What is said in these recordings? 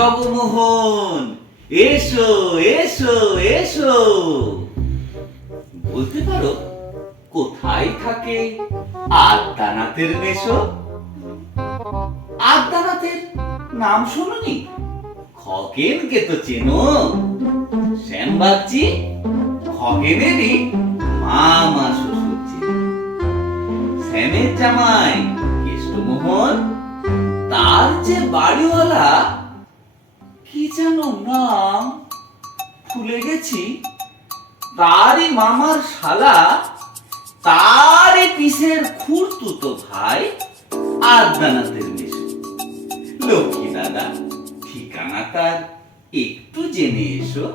জগমোহন, এসো এসো এসো। বলতে পারো কোথায় থাকে আদ্যানাথের মেশো? আদ্যানাথের নাম শোনোনি? খগেনকে তো চেনো? শ্যামবাগচি খগেনেরই মামা শ্বশুর ছিলেন। শ্যামের জামাই কেষ্টমোহন, তার যে বাড়িওয়ালা, কি যেন নাম ভুলে গেছি, তারই মামার শালা, তারই পিসের খুড়তুতো ভাই আদ্যানাথের মেশো। লক্ষ্মী দাদা, ঠিকানা তার একটু জেনে এসো।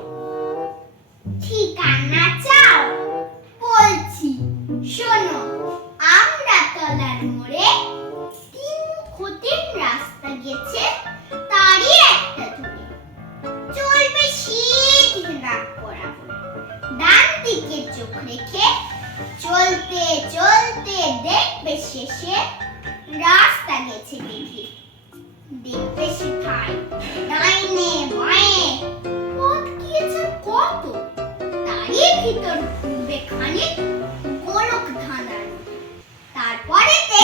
ঠিকানা চাও? বলছি শোনো। আমরা তলার মোড়ে 3 ফুটের রাস্তা গেছে, তারই একটা ধরে চলবে সিধে নাক বরাবর। ডান দিকে চোখ রেখে চলতে চলতে দেখবে শেষে রাস্তা গেছে দেখে। দেখবে সেটাই ডাইনে বাঁয়ে পথ গিয়েছে কত, তারই ভিতর ঘুরবে খানিক গোলক ধাঁধার মতো। তারপরেতে